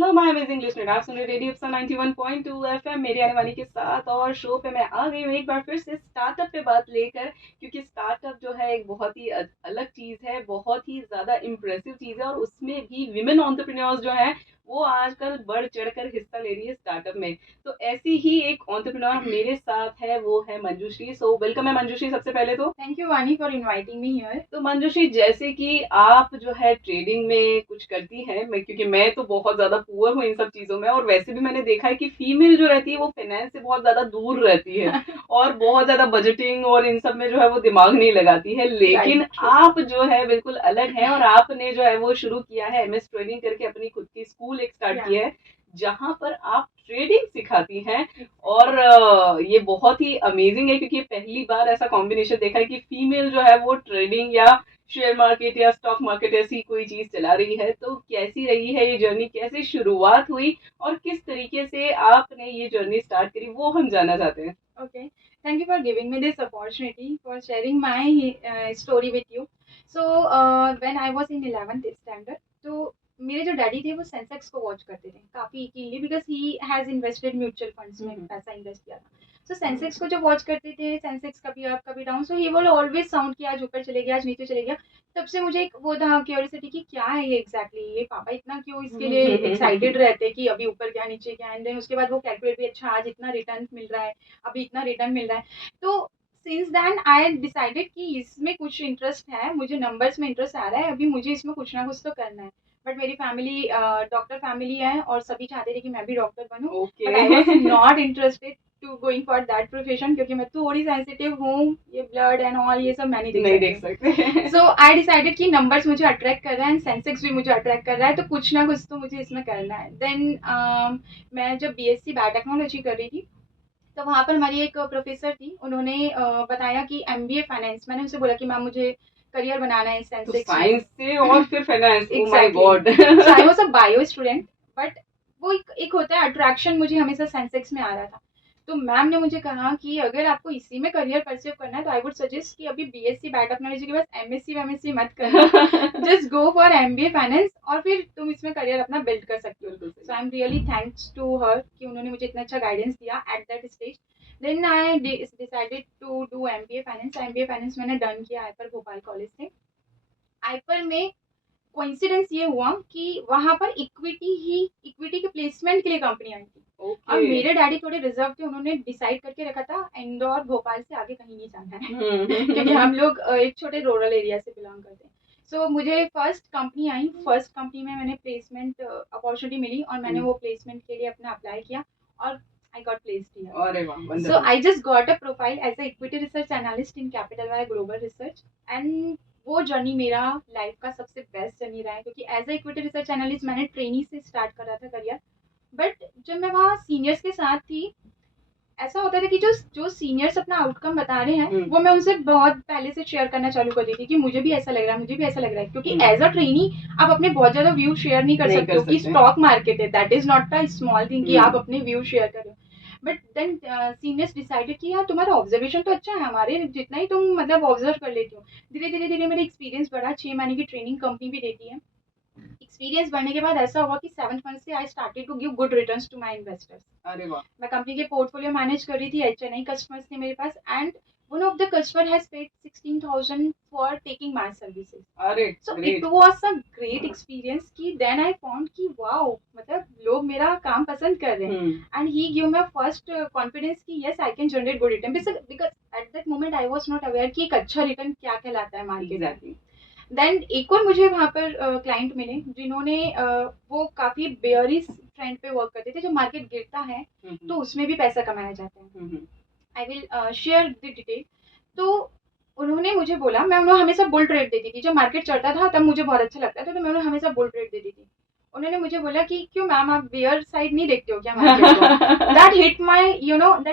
Hello my amazing listener, आप सुन रहे radio Epson 91.2 FM मेरी आने वाली के साथ। और शो पे मैं आ गई हूँ एक बार फिर से स्टार्टअप पे बात लेकर, क्योंकि स्टार्टअप जो है एक बहुत ही अलग चीज है, बहुत ही ज्यादा इम्प्रेसिव चीज है। और उसमें भी विमेन एंटरप्रेन्योर्स जो है वो आजकल बढ़ चढ़कर हिस्सा ले रही है स्टार्टअप में। तो ऐसी ही एक एंटरप्रेन्योर मेरे साथ है, वो है मंजूश्री। सो वेलकम है मंजूश्री, सबसे पहले तो थैंक यू वानी फॉर इनवाइटिंग मी हियर। तो मंजूश्री, जैसे कि आप जो है ट्रेडिंग में कुछ करती हैं, क्योंकि मैं तो बहुत ज्यादा पुअर हूँ इन सब चीजों में, और वैसे भी मैंने देखा है कि फीमेल जो रहती है वो फाइनेंस से बहुत ज्यादा दूर रहती है और बहुत ज्यादा बजटिंग और इन सब में जो है वो दिमाग नहीं लगाती है। लेकिन राइट। आप जो है बिल्कुल अलग है, और आपने जो है वो शुरू किया है एमएस ट्रेडिंग करके, अपनी खुद की स्कूल एक स्टार्ट या किया है जहां पर आप ट्रेडिंग सिखाती हैं। और एग्जैक्टली। ये बहुत ही अमेजिंग है, क्योंकि पहली बार ऐसा कॉम्बिनेशन देखा है कि फीमेल जो है वो ट्रेडिंग या शेयर मार्केट या स्टॉक मार्केट ऐसी कोई चीज चला रही है। तो कैसी रही है ये जर्नी, कैसे शुरुआत हुई और किस तरीके से आपने ये जर्नी स्टार्ट करी, वो हम जानना चाहते हैं। Okay, thank you for giving me this opportunity for sharing my story with you. So when I was in 11th standard, तो मेरे जो डैडी थे वो सेंसेक्स को वॉच करते थे काफी keenly, because he has invested mutual funds में पैसा इन्वेस्ट किया था। सो सेंसेक्स को जो वॉच करते थे, सेंसेक्स कभी अप कभी down, so he will always sound कि आज ऊपर चले गया आज नीचे चले गया। तब से मुझे एक वो था क्यूरियोसिटी कि क्या है ये एग्जैक्टली ये पापा इतना क्यों इसके लिए एक्साइटेड रहते कि अभी ऊपर क्या नीचे क्या। एंड देन उसके बाद वो कैलकुलेट भी, अच्छा आज इतना रिटर्न मिल रहा है, अभी इतना रिटर्न मिल रहा है। तो सिंस देन आई डिसाइडेड कि इसमें कुछ इंटरेस्ट है, मुझे नंबर्स में इंटरेस्ट आ रहा है, अभी मुझे इसमें कुछ ना कुछ तो करना है। बट मेरी फैमिली डॉक्टर फैमिली है और सभी चाहते थे कि मैं भी डॉक्टर बनूं। But I was okay. Not interested to going for that profession, क्योंकि मैं थोड़ी सेंसिटिव हूँ, ये ब्लड एंड ऑल ये सब मैं नहीं देख नहीं सकती देख हूँ। सकते। सो आई डिसाइडेड कि नंबर्स मुझे अट्रैक्ट कर रहा है एंड सेंसेक्स भी मुझे अट्रैक्ट कर रहा है, तो कुछ ना कुछ तो मुझे इसमें करना है। देन मैं जब बीएससी बायोटेक्नोलॉजी कर रही थी, तो वहाँ पर हमारी एक प्रोफेसर थी, उन्होंने बताया कि एमबीए फाइनेंस। मैंने उनसे बोला कि मैम मुझे करियर बनाना है तो सेंसेक्स में। साइंस से और फिर finance, oh my exactly. God. So I was a bio student, but वो एक होता है अट्रैक्शन, मुझे हमेशा सेंसेक्स में आ रहा था। तो मैम ने मुझे कहा कि अगर आपको इसी में करियर परस्यू करना है तो आई वुड सजेस्ट कि अभी बीएससी बायोटेक्नोलॉजी के बाद एमएससी वेमएससी मत करना, just go for MBA finance और फिर तुम इसमें करियर अपना बिल्ड कर सकते हो। बिल्कुल सो सही। I am really thanks to her कि उन्होंने मुझे इतना अच्छा गाइडेंस दिया at that stage. Then I decided to do MBA finance. MBA finance मैंने डन किया आईपर भोपाल कॉलेज से। आईपर में कोइंसिडेंस ये हुआ कि वहां पर इक्विटी के प्लेसमेंट के लिए कंपनी आई थी। और ओके। मेरे डैडी थोड़े रिजर्व थे, उन्होंने डिसाइड करके रखा था इंदौर भोपाल से आगे कहीं नहीं जाना है क्योंकि हम लोग एक छोटे रूरल एरिया से बिलोंग करते हैं। सो मुझे फर्स्ट कंपनी आई, फर्स्ट कंपनी में मैंने प्लेसमेंट अपॉर्चुनिटी मिली और मैंने वो प्लेसमेंट के लिए अपना अप्लाई किया और आई गॉट प्लेस्ड हियर। अरे वाह, So wonderful. I just got a profile as a equity research analyst in Capital Valley Global Research, and वो जर्नी मेरा लाइफ का सबसे बेस्ट जर्नी रहा है, क्योंकि as a equity research analyst मैंने ट्रेनी से स्टार्ट करा था करियर। बट जब मैं वहाँ सीनियर्स के साथ थी, ऐसा होता था कि जो जो सीनियर्स अपना आउटकम बता रहे हैं वो मैं उनसे बहुत पहले से शेयर करना चालू कर दी थी कि मुझे भी ऐसा लग रहा है, मुझे भी ऐसा लग रहा है, क्योंकि एज अ ट्रेनी आप अपने बहुत ज्यादा व्यू शेयर नहीं कर नहीं सकते कर हो कि सकते। स्टॉक मार्केट है, that is not a small thing कि आप अपने व्यू शेयर करो। बट देन सीनियर्स डिसाइडेड कि यार तुम्हारा ऑब्जर्वेशन तो अच्छा है, हमारे जितना ही तुम मतलब ऑब्जर्व कर लेती हो। धीरे धीरे धीरे मेरा एक्सपीरियंस बढ़ा, 6 महीने की ट्रेनिंग कंपनी भी देती है। एक्सपीरियंस बढ़ने के बाद ऐसा हुआ कि 7th मंथ से I started to give good returns to my investors. अरे वाह। मैं कंपनी के पोर्टफोलियो मैनेज कर रही थी, एचएनआई कस्टमर्स थे मेरे पास, and one of the customer has paid 16,000 for taking my services. अरे so it great. Was a great experience कि देन आई फाउंड कि वाओ, मतलब लोग मेरा काम पसंद कर रहे हैं। And he give me first confidence कि yes I can generate good return, because at that moment I was not aware कि एक अच्छा रिटर्न क्या कहलाता है मार्केट में। एग्जैक्टली। देन एक और मुझे वहाँ पर क्लाइंट मिले जिन्होंने वो काफी बेयरिश ट्रेंड पे वर्क करते थे, जब मार्केट गिरता है तो उसमें भी पैसा कमाया जाता है। I will share the detail. तो उन्होंने मुझे बोला, मैं उन्हें हमेशा बुल ट्रेड देती थी, जब मार्केट चढ़ता था तब मुझे बहुत अच्छा लगता था, तो मैं उन्हें हमेशा बुल ट्रेड देती थी। उन्होंने मुझे बोला कि क्यों मैम आप बेयर साइड नहीं देखते हो क्या मार्केट को। That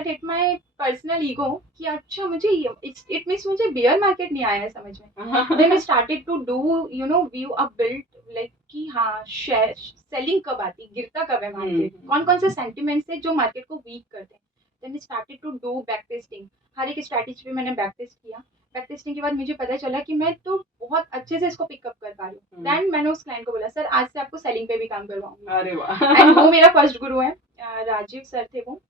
hit my personal ego कि अच्छा मुझे इट मीन्स मुझे बेयर मार्केट नहीं आया है समझ में। Then I started to do view a build like कि हाँ शेयर सेलिंग कब आती, गिरता कब है मार्केट, कौन कौन से सेंटिमेंट्स है जो मार्केट को वीक करते हैं। Then I started to do back testing. हर एक स्ट्रैटेजी पे मैंने बैक टेस्ट किया। बैक टेस्टिंग के बाद मुझे पता चला कि मैं तो बहुत अच्छे से इसको पिकअप कर पा रही हूँ। देन मैंने उस क्लाइंट को बोला, सर आज से आपको सेलिंग पे भी काम करवाऊंगी। अरे वाह। एंड वो मेरा फर्स्ट गुरु है, राजीव सर थे वो।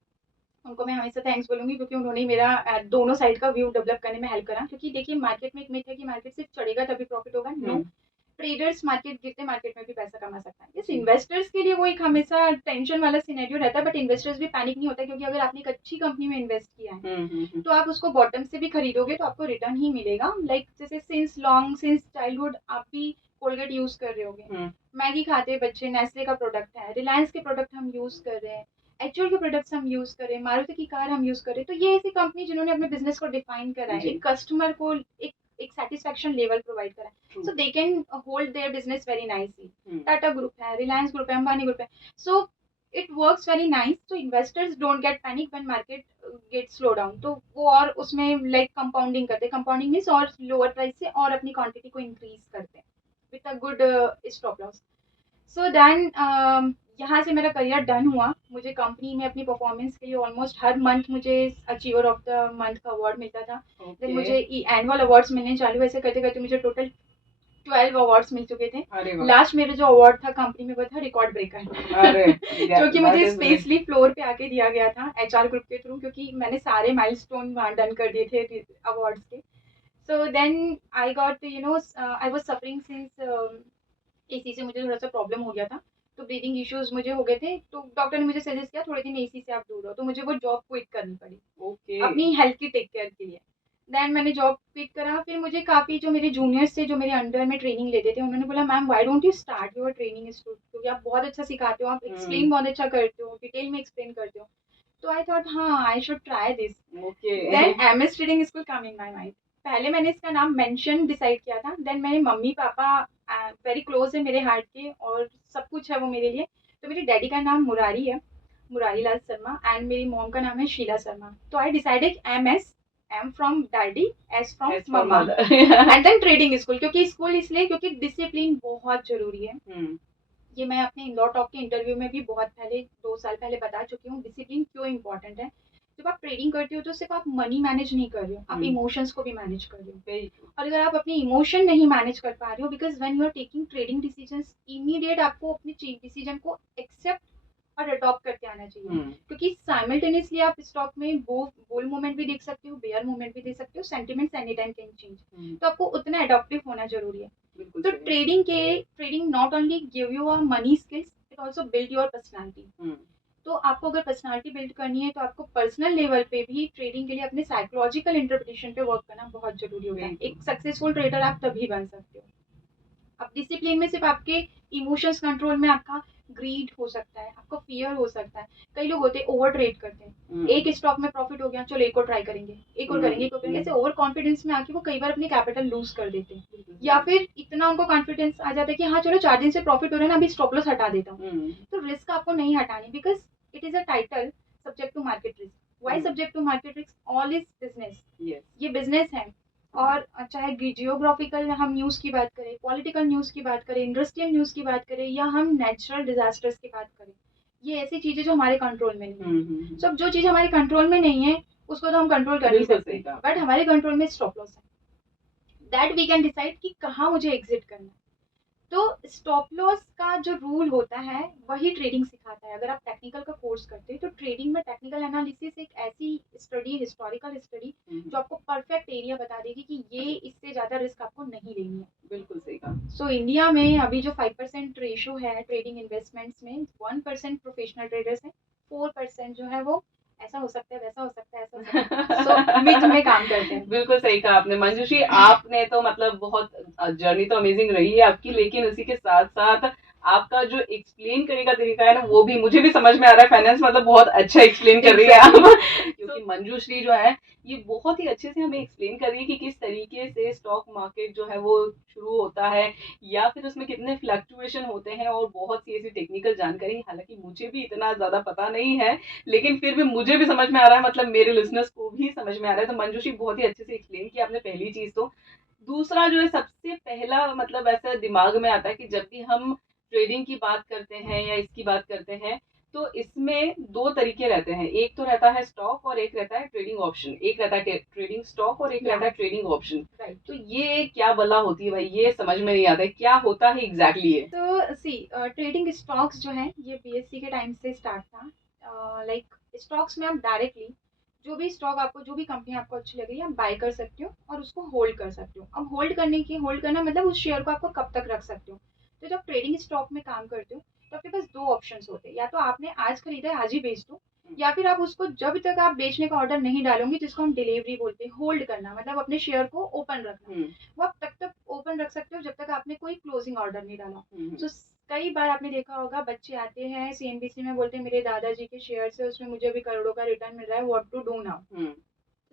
उनको मैं हमेशा थैंक्स बोलूंगी क्योंकि उन्होंने मेरा दोनों साइड का व्यू डेवलप करने में हेल्प करा। क्योंकि देखिए मार्केट में एक मिथ है कि मार्केट सिर्फ चढ़ेगा तभी प्रॉफिट होगा। नो, ट्रेडर्स मार्केट गिरते मार्केट में भी पैसा कमा सकता है। यस, इन्वेस्टर्स के लिए वो एक हमेशा टेंशन वाला सिनेरियो रहता है, बट इन्वेस्टर्स भी पैनिक नहीं होता, क्योंकि अगर आपने एक अच्छी कंपनी में इन्वेस्ट किया है तो आप उसको बॉटम से भी खरीदोगे तो आपको रिटर्न ही मिलेगा। लाइक जैसे सिंस चाइल्डहुड आप भी कोलगेट यूज कर रहे होगे, मैगी खाते हैं बच्चे, नेस्ले का प्रोडक्ट है, रिलायंस के प्रोडक्ट हम यूज कर रहे हैं, एचओएल के प्रोडक्ट्स हम यूज करें, मारुति की कार हम यूज करें। तो ये ऐसी कंपनी जिन्होंने अपने बिजनेस को डिफाइन करा है, एक कस्टमर को एक सेटिस्फेक्शन लेवल प्रोवाइड करा है, so they can hold their business very nicely. Tata group है, रिलायंस ग्रुप है, अंबानी ग्रुप है, so it works very nice. तो investors don't get panic when market get slow down. तो वो और उसमें लाइक कंपाउंडिंग करते हैं, कंपाउंडिंग मीन्स और लोअर प्राइस से और अपनी क्वांटिटी को इंक्रीज करते हैं with a good stop loss. So then यहाँ से मेरा करियर डन हुआ। मुझे कंपनी में अपनी परफॉर्मेंस के लिए ऑलमोस्ट हर मंथ मुझे अचीवर ऑफ द मंथ का अवार्ड मिलता था। देन मुझे एनुअल अवार्ड्स मिलने चालू, ऐसे करते करते मुझे टोटल 12 अवार्ड्स मिल चुके थे। लास्ट मेरा जो अवार्ड था कंपनी में वो था रिकॉर्ड ब्रेकर, जो कि मुझे स्पेशली फ्लोर पे आके दिया गया था एचआर ग्रुप के थ्रू, क्योंकि मैंने सारे माइलस्टोन वहाँ डन कर दिए थे अवार्ड्स के। So then I got I was suffering since AC से मुझे थोड़ा सा प्रॉब्लम हो गया था, तो ब्रीदिंग इश्यूज मुझे हो गए थे। तो डॉक्टर ने मुझे सजेस्ट किया थोड़े दिन एसी से आप दूर रहो, तो मुझे वो जॉब क्विट करनी पड़ी अपनी हेल्थ की टेक केयर के लिए। देन मैंने जॉब क्विट करा। फिर मुझे काफ़ी जो मेरे जूनियर्स थे जो मेरे अंडर में ट्रेनिंग लेते थे, उन्होंने बोला ma'am why don't you start your training institute, क्योंकि आप बहुत अच्छा सिखाते हो, आप एक्सप्लेन बहुत अच्छा करते हो, डिटेल में एक्सप्लेन करते हो। तो आई थॉट हाँ I should try this. Then MS trading school come in my mind. पहले मैंने इसका नाम मेंशन डिसाइड किया था। देन मेरे मम्मी पापा वेरी क्लोज है मेरे हार्ट के और सब कुछ है वो मेरे लिए। तो मेरे डैडी का नाम मुरारी है, मुरारी लाल शर्मा, एंड मेरी मॉम का नाम है शीला शर्मा। तो I decided M from daddy, S from mamma, and then trading school. क्योंकि स्कूल इसलिए क्योंकि डिसिप्लिन बहुत जरूरी है। ये मैं अपने इन लॉ टॉक के इंटरव्यू में भी बहुत पहले 2 साल पहले बता चुकी हूँ, डिसिप्लिन क्यों इंपॉर्टेंट है। जब आप ट्रेडिंग करते हो तो सिर्फ आप मनी मैनेज नहीं कर रहे हो, आप इमोशंस को भी मैनेज कर रहे हो। और अगर आप अपने इमोशन नहीं मैनेज कर पा रहे हो, because when you are taking trading decisions, immediate आपको अपने डिसीजन को एक्सेप्ट और अडॉप्ट करके आना चाहिए। क्योंकि साइमल्टेनियसली आप स्टॉक में बुल मूवमेंट भी देख सकते हो, बेयर मूवमेंट भी देख सकते हो, sentiments any time can change. तो आपको उतना अडॉप्टिव होना जरूरी है। तो trading not only give you a money skills, it also build your personality. तो आपको अगर पर्सनालिटी बिल्ड करनी है तो आपको पर्सनल लेवल पे भी ट्रेडिंग के लिए अपने साइकोलॉजिकल इंटरप्रिटेशन पे वर्क करना बहुत जरूरी होता है। एक सक्सेसफुल ट्रेडर आप तभी बन सकते हो। अब डिसिप्लिन में सिर्फ आपके इमोशंस कंट्रोल में आपका ग्रीड हो सकता है, आपका फियर हो सकता है। कई लोग होते हैं ओवर ट्रेड करते हैं, एक स्टॉक में प्रॉफिट हो गया चलो एक और ट्राई करेंगे, एक और करेंगे, एक और करेंगे, ऐसे ओवर कॉन्फिडेंस में आके वो कई बार अपनी कैपिटल लूज कर देते हैं। या फिर इतना उनको कॉन्फिडेंस आ जाता है कि हाँ चलो 4 दिन से प्रॉफिट हो रहा है ना, अभी स्टॉप लॉस हटा देता हूँ। तो रिस्क आपको नहीं हटानी, because it is a title subject to market risk. Why subject to market risk? All is business, ये बिजनेस है। और चाहे जियोग्राफिकल हम न्यूज़ की बात करें, पॉलिटिकल न्यूज़ की बात करें, इंडस्ट्रियल न्यूज़ की बात करें, या हम नेचुरल डिजास्टर्स की बात करें, ये ऐसी चीजें जो हमारे कंट्रोल में नहीं है। सब जो चीज हमारे कंट्रोल में नहीं है उसको तो हम कंट्रोल कर नहीं सकते, बट हमारे कंट्रोल में स्टॉप लॉस है, दैट वी कैन डिसाइड कि कहाँ मुझे एग्जिट करना है। तो स्टॉप लॉस का जो रूल होता है वही ट्रेडिंग सिखाता है। अगर आप टेक्निकल का कोर्स करते हैं तो ट्रेडिंग में टेक्निकल एनालिसिस एक ऐसी स्टडी, हिस्टोरिकल स्टडी, जो आपको परफेक्ट एरिया बता देगी कि ये इससे ज्यादा रिस्क आपको नहीं लेनी है। बिल्कुल सही कहा। सो इंडिया में अभी जो 5% रेशो है ट्रेडिंग इन्वेस्टमेंट्स में, 1% प्रोफेशनल ट्रेडर्स हैं, 4% जो है वो ऐसा हो सकता है, वैसा हो सकता है, ऐसा हो सकता है, सो मिड में काम करते हैं। बिल्कुल सही कहा आपने मंजूश्री। आपने तो मतलब बहुत जर्नी तो अमेजिंग रही है आपकी, लेकिन उसी के साथ साथ आपका जो एक्सप्लेन करने का तरीका है ना वो भी मुझे भी समझ में आ रहा है। फाइनेंस मतलब बहुत अच्छा एक्सप्लेन कर रही है आप, क्योंकि मंजूश्री जो है ये बहुत ही अच्छे से हमें एक्सप्लेन कर रही है कि किस तरीके से स्टॉक मार्केट जो है वो शुरू होता है, या फिर उसमें कितने फ्लक्चुएशन होते हैं, और बहुत सी ऐसी टेक्निकल जानकारी। हालांकि मुझे भी इतना ज्यादा पता नहीं है, लेकिन फिर भी मुझे भी समझ में आ रहा है, मतलब मेरे लिसनर्स को भी समझ में आ रहा है। तो मंजूश्री बहुत ही अच्छे से एक्सप्लेन किया आपने, पहली चीज तो। दूसरा जो है सबसे पहला मतलब ऐसा दिमाग में आता है कि जब भी हम ट्रेडिंग की बात करते हैं या इसकी बात करते हैं, तो इसमें दो तरीके रहते हैं, एक तो रहता है स्टॉक और एक रहता है ट्रेडिंग ऑप्शन, एक रहता है ट्रेडिंग स्टॉक और एक रहता है ट्रेडिंग ऑप्शन। राइट। तो ये क्या बला होती है भाई, ये समझ में नहीं आता है क्या होता है एग्जैक्टली ये। तो सी ट्रेडिंग स्टॉक्स जो है ये बीएससी के टाइम से स्टार्ट था। लाइक स्टॉक्स में आप डायरेक्टली जो भी स्टॉक आपको, जो भी कंपनी आपको अच्छी लग रही है, आप बाय कर सकते हो और उसको होल्ड कर सकते हो। अब होल्ड करना मतलब उस शेयर को आपको कब तक रख सकते हो। तो जब ट्रेडिंग स्टॉक में काम करते हो तो आपके पास दो ऑप्शंस होते हैं, या तो आपने आज खरीदा है आज ही बेच दो, या फिर आप उसको जब तक आप बेचने का ऑर्डर नहीं डालोगे, जिसको हम डिलीवरी बोलते हैं, होल्ड करना मतलब अपने शेयर को ओपन रखना, वो आप तब तक ओपन रख सकते हो जब तक आपने कोई क्लोजिंग ऑर्डर नहीं डाला। तो कई बार आपने देखा होगा बच्चे आते हैं सीएनबीसी में, बोलते हैं मेरे दादाजी के शेयर से उसमें मुझे भी करोड़ों का रिटर्न मिल रहा है, व्हाट टू डू नाउ।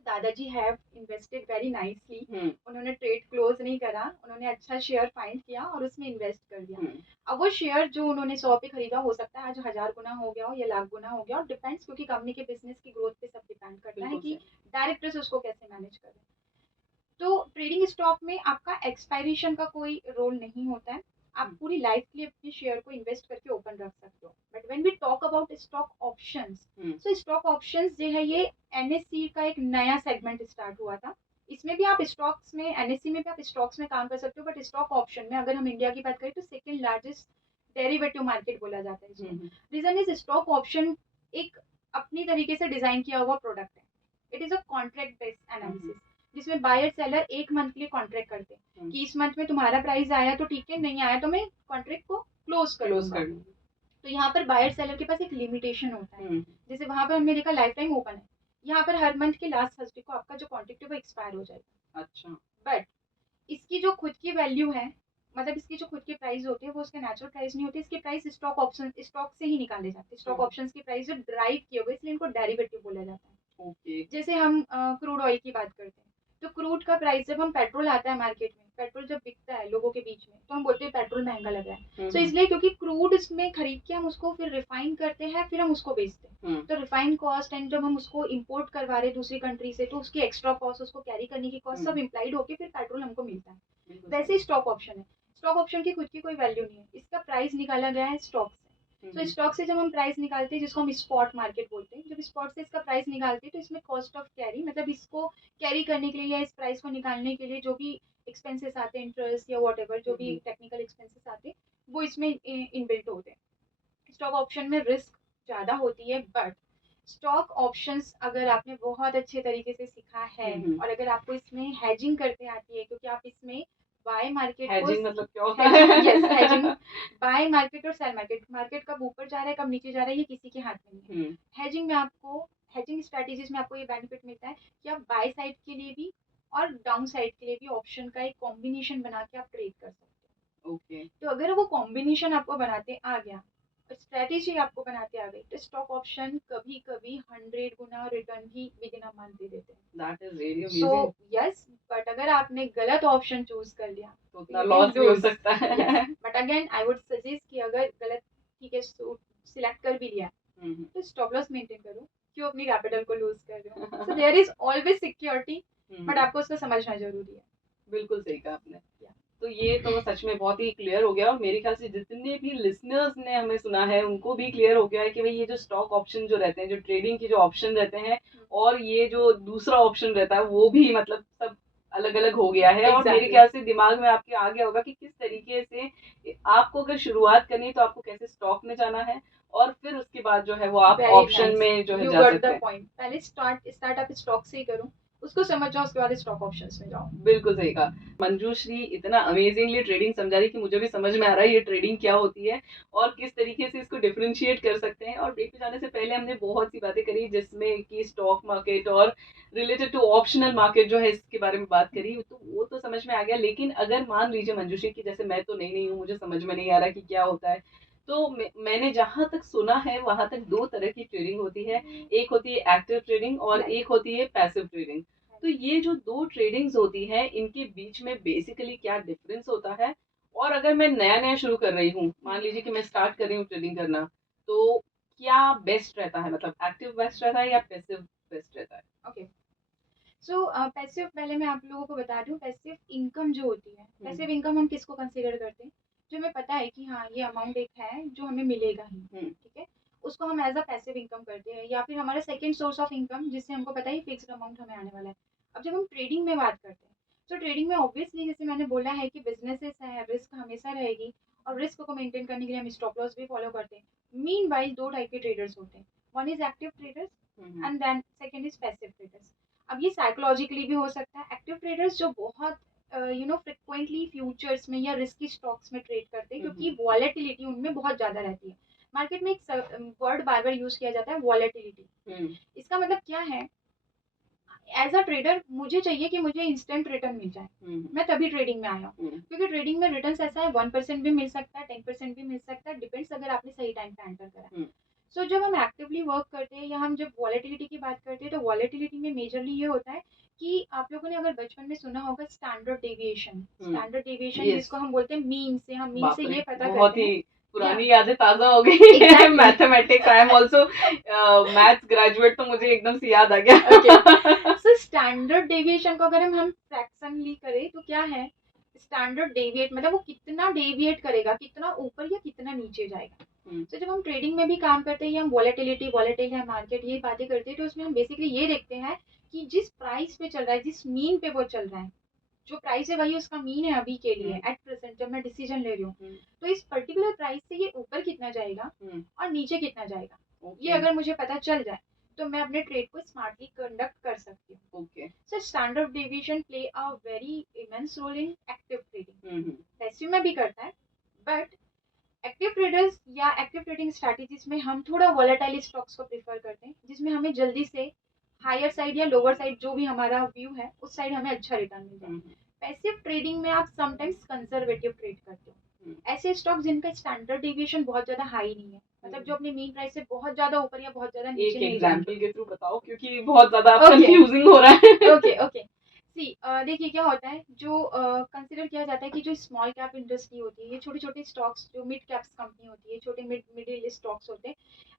दादाजी हैव इन्वेस्टेड वेरी नाइसली, उन्होंने ट्रेड क्लोज नहीं करा, उन्होंने अच्छा शेयर फाइंड किया और उसमें इन्वेस्ट कर दिया। अब वो शेयर जो उन्होंने 100 पे खरीदा, हो सकता है आज 1000 गुना हो गया हो या लाख गुना हो गया, और डिपेंड्स, क्योंकि कंपनी के बिजनेस की ग्रोथ पे सब डिपेंड करता है कि डायरेक्टर्स उसको कैसे मैनेज कर रहे हैं। तो ट्रेडिंग स्टॉक में आपका एक्सपायरेशन का कोई रोल नहीं होता है, आप पूरी लाइफ के लिए अपने शेयर को इन्वेस्ट करके ओपन रख सकते हो। But when we talk about stock options, so stock options जो है ये एनएससी का एक नया सेगमेंट स्टार्ट हुआ था। इसमें भी आप स्टॉक्स में, एनएससी में भी आप स्टॉक्स में काम कर सकते हो, बट स्टॉक ऑप्शन में अगर हम इंडिया की बात करें तो सेकंड लार्जेस्ट डेरिवेटिव मार्केट बोला जाता है इसको। रीजन इज स्टॉक ऑप्शन एक अपनी तरीके से डिजाइन किया हुआ प्रोडक्ट है। It is a contract based analysis, जिसमें बायर सेलर एक मंथ के लिए कॉन्ट्रैक्ट करते हैं कि इस मंथ में तुम्हारा प्राइस आया तो ठीक है, नहीं आया तो मैं कॉन्ट्रैक्ट को क्लोज कर लूंगा। तो यहाँ पर बायर सेलर के पास एक लिमिटेशन होता है, जैसे वहां पर हमने देखा लाइफ टाइम ओपन है, यहाँ पर हर मंथ के लास्ट थर्सडे को आपका जो कॉन्ट्रैक्ट है वो एक्सपायर हो जाएगा। अच्छा। बट इसकी जो खुद की वैल्यू है, मतलब इसकी जो खुद की प्राइस होती है वो उसके नेचुरल प्राइस नहीं होती, इसकी प्राइस स्टॉक ऑप्शन, स्टॉक से ही निकाले जाते हैं। स्टॉक ऑप्शंस की प्राइस जो ड्राइव किए हुए, इसलिए इनको डेरिवेटिव बोला जाता है। जैसे हम क्रूड ऑयल की बात करते हैं, तो क्रूड का प्राइस, जब हम पेट्रोल आता है मार्केट में, पेट्रोल जब बिकता है लोगों के बीच में, तो हम बोलते हैं पेट्रोल महंगा लग रहा है। तो इसलिए क्योंकि क्रूड में खरीद के हम उसको फिर रिफाइन करते हैं, फिर हम उसको बेचते हैं। तो रिफाइन कॉस्ट एंड जब हम उसको इंपोर्ट करवा रहे हैं दूसरी कंट्री से, तो उसकी एक्स्ट्रा कॉस्ट, उसको कैरी करने की कॉस्ट सब इम्प्लाइड होकर फिर पेट्रोल हमको मिलता है। वैसे ही स्टॉक ऑप्शन है, स्टॉक ऑप्शन की खुद की कोई वैल्यू नहीं है, इसका प्राइस निकाला गया है स्टॉक से। तो स्टॉक से जब हम प्राइस निकालते हैं, जिसको हम स्पॉट मार्केट बोलते हैं, जब स्पॉट से इसका प्राइस निकालते हैं तो इसमें कॉस्ट ऑफ कैरी, मतलब इसको कैरी करने के लिए या इस प्राइस को निकालने के लिए जो भी एक्सपेंसेस आते हैं, इंटरेस्ट या वॉट एवर जो भी टेक्निकल एक्सपेंसेस आते हैं, वो इसमें इनबिल्ट होते हैं। स्टॉक ऑप्शन में रिस्क ज़्यादा होती है, बट स्टॉक ऑप्शंस अगर आपने बहुत अच्छे तरीके से सीखा है और अगर आपको इसमें हैजिंग करते आती है, क्योंकि आप इसमें बाय मार्केट को, हैजिंग मतलब क्या होता है? यस हैजिंग, बाय मार्केट और सेल मार्केट, मार्केट कब ऊपर जा रहा है कब नीचे जा रहा है ये किसी के हाथ में नहीं है। हैजिंग में आपको, हैजिंग स्ट्रेटेजीज में आपको ये बेनिफिट मिलता है कि आप बाय साइड के लिए भी और डाउन साइड के लिए भी ऑप्शन का एक कॉम्बिनेशन बना के आप ट्रेड कर सकते हो। ओके। तो अगर वो कॉम्बिनेशन आपको बनाते आ गया, स्ट्रेटेजी आपको बनाते आ गई, तो स्टॉक ऑप्शन कभी कभी 100 गुना रिटर्न भी विद इन अ मंथ दे देते हैं। That is really amazing. So yes, but अगर आपने गलत ऑप्शन चूज कर लिया तो उतना लॉस भी हो सकता है। But again I would suggest कि अगर गलत, ठीक है, सिलेक्ट कर भी लिया तो स्टॉप लॉस मेंटेन करो, क्यों अपनी कैपिटल को लूज कर रहे हो। So there is always security, but आपको उसको समझना जरूरी है। बिल्कुल सही कहा आपने। तो ये तो सच में बहुत ही क्लियर हो गया, और मेरे ख्याल से जितने भी लिसनर्स ने हमें सुना है उनको भी क्लियर हो गया है कि भाई ये जो स्टॉक ऑप्शन जो रहते हैं, जो ट्रेडिंग के जो ऑप्शन रहते हैं, और ये जो दूसरा ऑप्शन रहता है वो भी मतलब सब अलग अलग हो गया है। और मेरे ख्याल से दिमाग में आपके आ गया होगा कि किस तरीके से आपको अगर शुरुआत करनी है तो आपको कैसे स्टॉक में जाना है, और फिर उसके बाद जो है वो आप ऑप्शन में जो है जा सकते हैं। पहले स्टार्ट आप स्टॉक से ही करो, उसको समझ जाओ, उसके बाद स्टॉक ऑप्शंस में जाओ। बिल्कुल सही कहा। मंजूश्री इतना अमेजिंगली ट्रेडिंग समझा रही कि मुझे भी समझ में आ रहा है ये ट्रेडिंग क्या होती है और किस तरीके से इसको डिफरेंशिएट कर सकते हैं। और ब्रेक पे जाने से पहले हमने बहुत सी बातें करी, जिसमें कि स्टॉक मार्केट और रिलेटेड टू ऑप्शनल मार्केट जो है इसके बारे में बात करी, तो वो तो समझ में आ गया। लेकिन अगर मान लीजिए मंजूश्री की जैसे मैं तो नई हूँ, मुझे समझ में नहीं आ रहा कि क्या होता है, तो मैंने जहां तक सुना है वहां तक दो तरह की ट्रेडिंग होती है, एक होती है एक्टिव ट्रेडिंग और एक होती है पैसिव ट्रेडिंग। तो ये जो दो ट्रेडिंग्स होती है इनके बीच में बेसिकली क्या डिफरेंस होता है, और अगर मैं नया नया शुरू कर रही हूँ, मान लीजिए कि मैं स्टार्ट कर रही हूँ ट्रेडिंग करना, तो क्या बेस्ट रहता है, मतलब एक्टिव बेस्ट रहता है या पैसिव बेस्ट रहता है? ओके, सो पैसिव, पहले मैं आप लोगों को बता दूं, पैसिव इनकम जो होती है, पैसिव इनकम हम किसको कंसीडर करते हैं, जो हमें पता है कि हाँ ये अमाउंट एक है जो हमें मिलेगा ही, ठीक है, उसको जिसको हम एज अ पैसिव इनकम करते हैं, या फिर हमारा सेकंड सोर्स ऑफ इनकम, जिससे हमको पता है फिक्स्ड अमाउंट हमें आने वाला है। अब जब हम ट्रेडिंग में बात करते हैं, तो ट्रेडिंग में ऑब्वियसली जैसे मैंने बोला है कि बिजनेसेस है, रिस्क हमेशा रहेगी, और रिस्क को मेंटेन करने के लिए हम स्टॉप लॉस भी फॉलो करते हैं। मीनवाइल दो टाइप के ट्रेडर्स होते हैं, one is active traders and then second is passive traders. अब ये साइकोलॉजिकली भी हो सकता है। एक्टिव ट्रेडर्स जो बहुत फ्रिक्वेंटली फ्यूचर्स में या रिस्की स्टॉक्स में ट्रेड करते हैं, क्योंकि वॉलेटिलिटी उनमें बहुत ज़्यादा रहती है। मार्केट में एक वर्ड बार बार यूज किया जाता है, वॉलेटिलिटी। इसका मतलब क्या है? एज अ ट्रेडर मुझे चाहिए कि मुझे इंस्टेंट रिटर्न मिल जाए, मैं तभी ट्रेडिंग में आया हूँ, क्योंकि ट्रेडिंग में रिटर्न ऐसा है 1% भी मिल सकता है, 10% भी मिल सकता है, डिपेंड्स अगर आपने सही टाइम पे एंटर करा। सो जब हम एक्टिवली वर्क करते हैं या हम जब वॉलेटिलिटी की बात करते हैं, तो वॉलेटिलिटी में मेजरली ये होता है कि आप लोगों ने अगर बचपन में सुना होगा स्टैंडर्ड डेविएशन जिसको हम बोलते हैं मीन से, हम मीन से ये पता करते हैं। पुरानी यादें ताजा हो गई। Mathematics, I am also maths graduate, तो मुझे एकदम से याद आ गया। सो स्टैंडर्ड डेविएशन को अगर हम फ्रैक्शनली करें तो क्या है? स्टैंडर्ड डेविएट मतलब वो कितना डेविएट करेगा, कितना ऊपर या कितना नीचे जाएगा। तो जब हम ट्रेडिंग में भी काम करते हैं या हम वॉलेटिल है मार्केट, ये बातें करते हैं, तो उसमें हम बेसिकली ये देखते हैं कि जिस प्राइस पे चल रहा है, जिस मीन पे वो चल रहा है, जो प्राइस है वही उसका मीन है अभी के लिए, एट प्रेजेंट जब मैं डिसीजन ले रही हूँ, तो इस पर्टिकुलर प्राइस से ये ऊपर कितना जाएगा और नीचे कितना जाएगा, ये अगर मुझे पता चल जाए तो मैं अपने ट्रेड को स्मार्टली कंडक्ट कर सकती हूँ। So standard deviation play a very immense role in active trading. Passive में भी करता है, बट एक्टिव ट्रेडर्स या एक्टिव ट्रेडिंग स्ट्रैटेजीज में हम थोड़ा वॉलेटाइल स्टॉक्स को प्रेफर करते हैं, जिसमें हमें जल्दी से हायर साइड या लोअर साइड जो भी हमारा व्यू है उस साइड हमें अच्छा रिटर्न मिल जाए। पैसिव ट्रेडिंग में आप समटाइम्स कंजर्वेटिव ट्रेड करते हो, ऐसे स्टॉक जिनका स्टैंडर्ड डेविएशन बहुत ज्यादा हाई नहीं है, मतलब जो अपने मीन प्राइस से बहुत ज्यादा ऊपर या बहुत ज्यादा नीचे नहीं। एग्जांपल के थ्रू बताओ, क्योंकि बहुत ज्यादा कंफ्यूजिंग हो रहा है। ओके सी, देखिए क्या होता है, जो कंसिडर किया जाता है कि जो स्मॉल कैप इंडस्ट्री होती है, ये छोटे छोटे स्टॉक्स, जो मिड कैप्स कंपनी होती है, छोटे मिडिल स्टॉक्स होते हैं,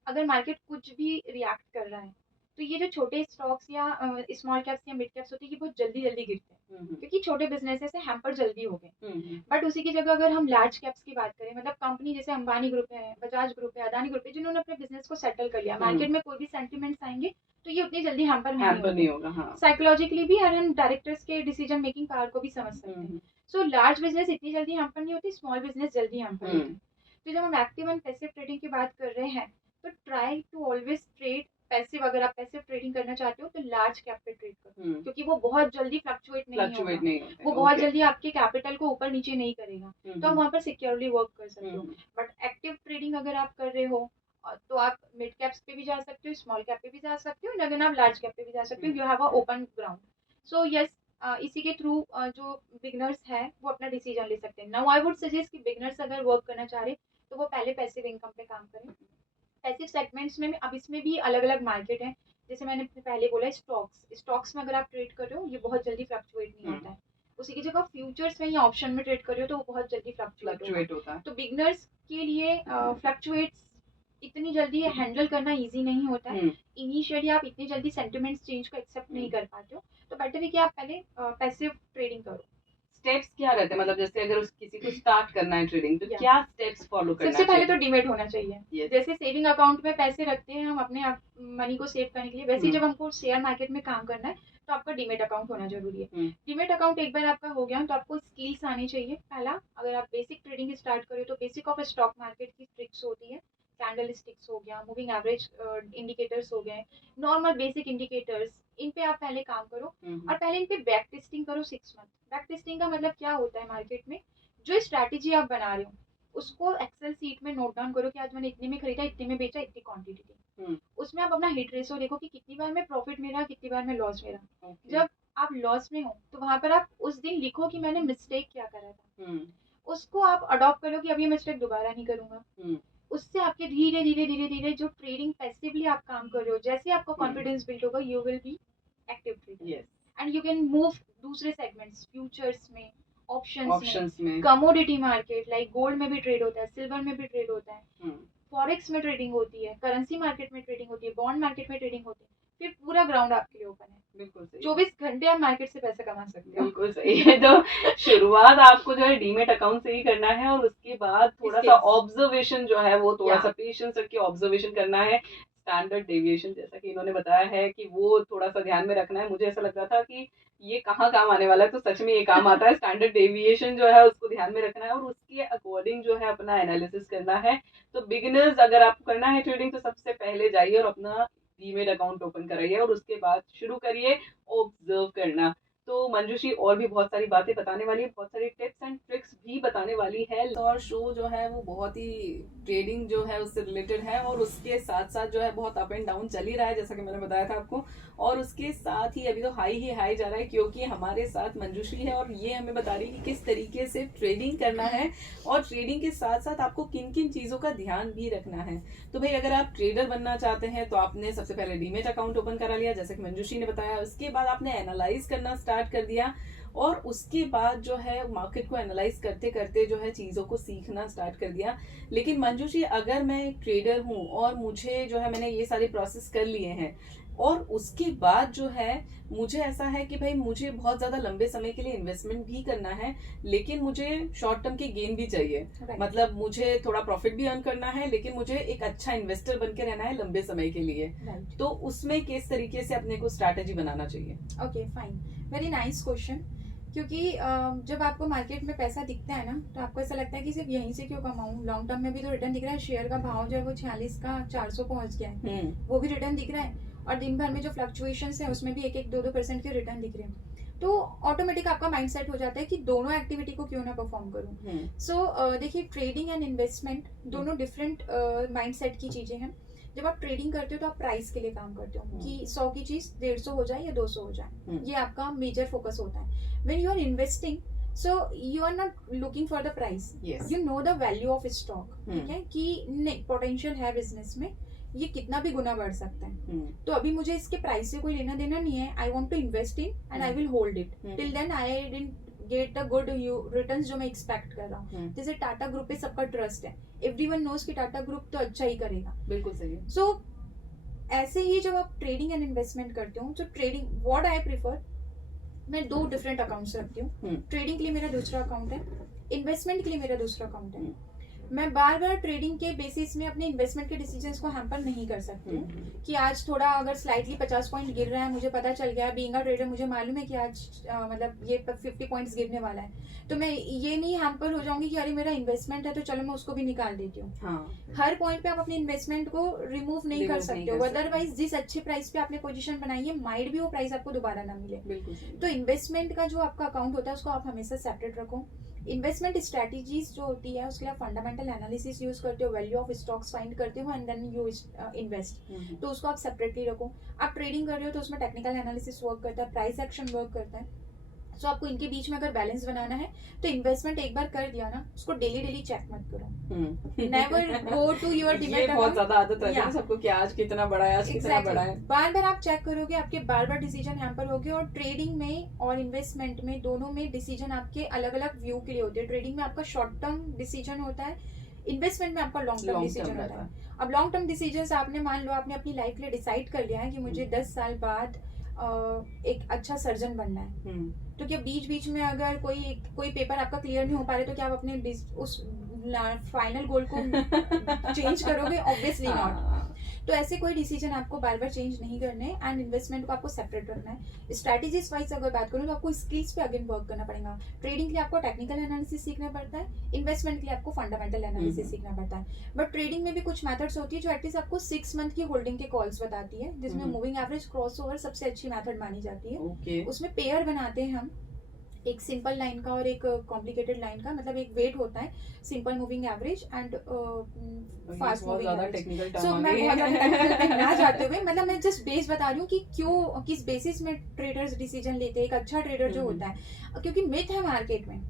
अगर मार्केट कुछ भी रिएक्ट कर रहा है तो ये जो छोटे स्टॉक्स या स्मॉल कैप्स या मिड कैप्स होते हैं, ये बहुत जल्दी जल्दी गिरते हैं, क्योंकि छोटे बिजनेसेस से हैम्पर जल्दी हो गए। बट उसी की जगह अगर हम लार्ज कैप्स की बात करें, मतलब कंपनी जैसे अंबानी ग्रुप है, बजाज ग्रुप है, अदानी ग्रुप है, जिन्होंने अपने बिजनेस को सेटल कर लिया, मार्केट में कोई भी सेंटिमेंट्स आएंगे तो ये उतनी जल्दी हैम्पर नहीं होगा। साइकोलॉजिकली भी और हम डायरेक्टर्स के डिसीजन मेकिंग पावर को भी समझ सकते हैं। सो लार्ज बिजनेस इतनी जल्दी हैम्पर नहीं होती, स्मॉल बिजनेस जल्दी हैम्पर होती है। तो जब हम एक्टिव एंड पैसिव ट्रेडिंग की बात कर रहे हैं, तो try to always trade passive. अगर आप पैसिव ट्रेडिंग करना चाहते हो तो लार्ज कैप पे ट्रेड करो, क्योंकि वो बहुत जल्दी फ्लक्चुएट नहीं होगा, वो बहुत जल्दी आपके कैपिटल को ऊपर नीचे नहीं करेगा, तो आप वहाँ पर सिक्योरली वर्क कर सकते हो। बट एक्टिव ट्रेडिंग अगर आप कर रहे हो तो आप मिड कैप्स पे भी जा सकते हो, स्मॉल कैप पे भी जा सकते हो, अगर आप लार्ज कैप पे भी जा सकते हो, you have a open ground. So yes, इसी के थ्रू जो बिगनर्स है वो अपना डिसीजन ले सकते हैं। नाउ आई वुड सजेस्ट कि बिगनर्स अगर वर्क करना चाह रहे तो वो पहले पैसिव इनकम पे काम करें। पैसिव सेगमेंट्स में अब इसमें भी अलग अलग मार्केट है, जैसे मैंने पहले बोला स्टॉक्स में अगर आप ट्रेड कर रहे हो ये बहुत जल्दी फ्लक्चुएट नहीं होता है, उसी की जगह फ्यूचर्स में या ऑप्शन में ट्रेड कर रहे हो तो वो बहुत जल्दी फ्लक्चुएट होता है। तो बिगनर्स के लिए फ्लक्चुएट्स इतनी जल्दी हैंडल करना इजी नहीं होता है। इनिशियली आप इतनी जल्दी सेंटिमेंट्स चेंज को एक्सेप्ट नहीं कर पाते हो, तो बेटर है कि आप पहले पैसिव ट्रेडिंग करो। स्टेप्स क्या रहते हैं, मतलब जैसे अगर किसी को स्टार्ट करना है ट्रेडिंग तो क्या स्टेप्स फॉलो करना सबसे पहले तो डीमेट होना चाहिए। जैसे सेविंग अकाउंट में पैसे रखते हैं हम अपने मनी को सेव करने के लिए, वैसे जब हमको शेयर मार्केट में काम करना है तो आपका डीमेट अकाउंट होना जरूरी है। डीमेट अकाउंट एक बार आपका हो गया तो आपको स्किल्स आनी चाहिए। पहला, अगर आप बेसिक ट्रेडिंग स्टार्ट करें तो बेसिक ऑफ स्टॉक मार्केट की ट्रिक्स होती है, कैंडल स्टिक्स हो गया, मूविंग एवरेज इंडिकेटर्स हो गए, नॉर्मल बेसिक इंडिकेटर्स, इन पे आप पहले काम करो और पहले इन पे बैक टेस्टिंग करो 6 मंथ। बैक टेस्टिंग का मतलब क्या होता है, मार्केट में जो स्ट्रैटेजी आप बना रहे हो उसको एक्सेल सीट में नोट डाउन करो कि आज मैंने इतने में खरीदा, इतने में बेचा, इतनी क्वांटिटी थी। उसमें आप अपना हिट रेशो देखो कि कितनी बार में प्रॉफिट मेरा, कितनी बार में लॉस मेरा। जब आप लॉस में हो तो वहां पर आप उस दिन लिखो कि मैंने मिस्टेक क्या करा था, उसको आप अडॉप्ट करो कि अब ये मिस्टेक दोबारा नहीं करूंगा। उससे आपके धीरे धीरे धीरे धीरे जो ट्रेडिंग पैसिवली आप काम कर रहे हो, जैसे आपका कॉन्फिडेंस बिल्ड होगा, you will be active trader and you can move दूसरे सेगमेंट्स, फ्यूचर्स में, ऑप्शंस में, कमोडिटी मार्केट लाइक गोल्ड में भी ट्रेड होता है, सिल्वर में भी ट्रेड होता है, फॉरेक्स में ट्रेडिंग होती है, करेंसी मार्केट में ट्रेडिंग होती है, बॉन्ड मार्केट में ट्रेडिंग होती है। फिर पूरा ग्राउंड आपके लिए ओपन है। बिल्कुल सही। 24 घंटे आप मार्केट से पैसा कमा सकते हो। बिल्कुल सही है। तो शुरुआत आपको जो है डीमेट अकाउंट से ही करना है और उसके बाद थोड़ा सा ऑब्जर्वेशन जो है वो थोड़ा सा पेशेंस रख के ऑब्जर्वेशन करना है। स्टैंडर्ड डेविएशन जैसा कि इन्होंने बताया है कि वो थोड़ा सा ध्यान में रखना है। मुझे ऐसा लग रहा था कि ये कहाँ काम आने वाला है, तो सच में ये काम आता है। स्टैंडर्ड डेविएशन जो है उसको ध्यान में रखना है और उसके अकॉर्डिंग जो है अपना एनालिसिस करना है। तो बिगिनर्स अगर आपको करना है ट्रेडिंग तो सबसे पहले जाइए और अपना डीमेट अकाउंट ओपन कराइए और उसके बाद शुरू करिए ऑब्जर्व करना। तो मंजूशी और भी बहुत सारी बातें बताने वाली है, बहुत सारी टिप्स एंड ट्रिक्स भी बताने वाली है। और शो जो है वो बहुत ही ट्रेडिंग जो है उससे रिलेटेड है और उसके साथ साथ जो है बहुत अप एंड डाउन चल ही रहा है जैसा कि मैंने बताया था आपको। और उसके साथ ही अभी तो हाई ही हाई जा रहा है क्योंकि हमारे साथ मंजूश्री है और ये हमें बता रही है कि किस तरीके से ट्रेडिंग करना है और ट्रेडिंग के साथ साथ आपको किन किन चीज़ों का ध्यान भी रखना है। तो भाई अगर आप ट्रेडर बनना चाहते हैं तो आपने सबसे पहले डीमेट अकाउंट ओपन करा लिया जैसे कि मंजूश्री ने बताया। उसके बाद आपने एनालाइज करना स्टार्ट कर दिया और उसके बाद जो है मार्केट को एनालाइज करते करते जो है चीज़ों को सीखना स्टार्ट कर दिया। लेकिन मंजूश्री अगर मैं एक ट्रेडर हूँ और मुझे जो है मैंने ये सारे प्रोसेस कर लिए हैं और उसके बाद जो है मुझे ऐसा है कि भाई मुझे बहुत ज़्यादा लंबे समय के लिए इन्वेस्टमेंट भी करना है लेकिन मुझे शॉर्ट टर्म के गेन भी चाहिए। मतलब मुझे थोड़ा प्रॉफिट भी अर्न करना है लेकिन मुझे एक अच्छा इन्वेस्टर बन के रहना है लंबे समय के लिए। तो उसमें किस तरीके से अपने को स्ट्रैटेजी बनाना चाहिए? Okay fine, very nice question. क्योंकि जब आपको मार्केट में पैसा दिखता है ना तो आपको ऐसा लगता है कि सिर्फ यहीं से क्यों कमाऊं, लॉन्ग टर्म में भी तो रिटर्न दिख रहा है। शेयर का भाव जो है वो 46 का 400 पहुंच गया है, वो भी रिटर्न दिख रहा है और दिन भर में जो फ्लक्चुएशंस है उसमें भी 1-2% के रिटर्न दिख रहे हैं। तो ऑटोमेटिक आपका माइंड सेट हो जाता है कि दोनों एक्टिविटी को क्यों ना परफॉर्म करूं। सो देखिए ट्रेडिंग एंड इन्वेस्टमेंट दोनों डिफरेंट माइंड सेट की चीजें हैं। जब आप ट्रेडिंग करते हो तो आप प्राइस के लिए काम करते हो कि 100 की चीज 150 हो जाए या 200 हो जाए, ये आपका मेजर फोकस होता है। When you are investing so you are not looking for the price, you know the value of stock. ठीक है कि नहीं पोटेंशियल है बिजनेस में, ये कितना भी गुना बढ़ सकता है। तो अभी मुझे इसके प्राइस से कोई लेना देना नहीं है। I want to invest in and I will hold it till then I didn't get the good returns जो मैं एक्सपेक्ट कर रहा हूँ। जैसे टाटा ग्रुप पे सबका ट्रस्ट है, एवरीवन नोज कि टाटा ग्रुप तो अच्छा ही करेगा। बिल्कुल सही। सो ऐसे ही जब आप ट्रेडिंग एंड इन्वेस्टमेंट करते हो तो ट्रेडिंग व्हाट आई प्रीफर, मैं 2 डिफरेंट अकाउंट्स रखती हूँ। ट्रेडिंग के लिए मेरा दूसरा अकाउंट है, इन्वेस्टमेंट के लिए मेरा दूसरा अकाउंट है। मैं बार बार ट्रेडिंग के बेसिस में अपने इन्वेस्टमेंट के डिसीजंस को हैम्पर नहीं कर सकती हूँ कि आज थोड़ा अगर स्लाइटली 50 पॉइंट गिर रहा है, मुझे पता चल गया बीइंग अ ट्रेडर, मुझे मालूम है कि आज मतलब ये 50 पॉइंट्स गिरने वाला है, तो मैं ये नहीं हैम्पर हो जाऊंगी कि अरे मेरा इन्वेस्टमेंट है तो चलो मैं उसको भी निकाल देती हूँ। हर पॉइंट पे आप अपने इन्वेस्टमेंट को रिमूव नहीं कर सकते हो, अदरवाइज जिस अच्छे प्राइस पे आपने पोजीशन बनाई है माइट भी वो प्राइस आपको दोबारा ना मिले। तो इन्वेस्टमेंट का जो आपका अकाउंट होता है उसको आप हमेशा सेपरेट रखो। इन्वेस्टमेंट स्ट्रेटेजीज जो होती है उसके लिए फंडामेंटल एनालिसिस यूज करते हो, वैल्यू ऑफ स्टॉक्स फाइंड करते हो एंड देन यू इन्वेस्ट, तो उसको आप सेपरेटली रखो। आप ट्रेडिंग कर रहे हो तो उसमें टेक्निकल एनालिसिस वर्क करता है, प्राइस एक्शन वर्क करता है। सो आपको इनके बीच में अगर बैलेंस बनाना है तो इन्वेस्टमेंट एक बार कर दिया ना उसको डेली चेक मत करो। Never go to your demat account. बहुत ज्यादा आदत रहती है सबको कि आज कितना बड़ा है, आज कितना बड़ा है। बार बार आप चेक करोगे, आपके बार बार डिसीजन हैम्पर होगे। और ट्रेडिंग में और इन्वेस्टमेंट में दोनों में डिसीजन आपके अलग अलग व्यू के लिए होते हैं। ट्रेडिंग में आपका शॉर्ट टर्म डिसीजन होता है, इन्वेस्टमेंट में आपका लॉन्ग टर्म डिसीजन होता है। अब लॉन्ग टर्म डिसीजन आपने मान लो आपने अपनी लाइफ के लिए डिसाइड कर लिया है कि मुझे 10 साल बाद एक अच्छा सर्जन बनना है, तो क्या बीच बीच में अगर कोई पेपर आपका क्लियर नहीं हो पा रहे तो क्या आप अपने उस फाइनल गोल को चेंज करोगे? Obviously not. तो ऐसे कोई डिसीजन आपको बार बार चेंज नहीं करने एंड इन्वेस्टमेंट को आपको सेपरेट रखना है। स्ट्रैटेजीज वाइज अगर बात करूँ तो आपको स्किल्स पे अगेन वर्क करना पड़ेगा। ट्रेडिंग के लिए आपको टेक्निकल एनालिसिस सीखना पड़ता है, इन्वेस्टमेंट के लिए आपको फंडामेंटल एनालिसिस सीखना पड़ता है। बट ट्रेडिंग में भी कुछ मेथड्स होती है जो एटलीस्ट आपको 6 मंथ की होल्डिंग के कॉल्स बताती है, जिसमें मूविंग एवरेज क्रॉस ओवर सबसे अच्छी मेथड मानी जाती है। उसमें पेयर बनाते हैं हम, एक सिंपल लाइन का और एक कॉम्प्लिकेटेड लाइन का, मतलब एक वेट होता है simple moving average and fast moving average. So मैं बहुत ज्यादा टेक्निकल ना जाते हुए मतलब मैं जस्ट बेस बता रही हूँ कि क्यों किस बेसिस में ट्रेडर्स डिसीजन लेते हैं। एक अच्छा ट्रेडर जो होता है, क्योंकि मिथ है मार्केट में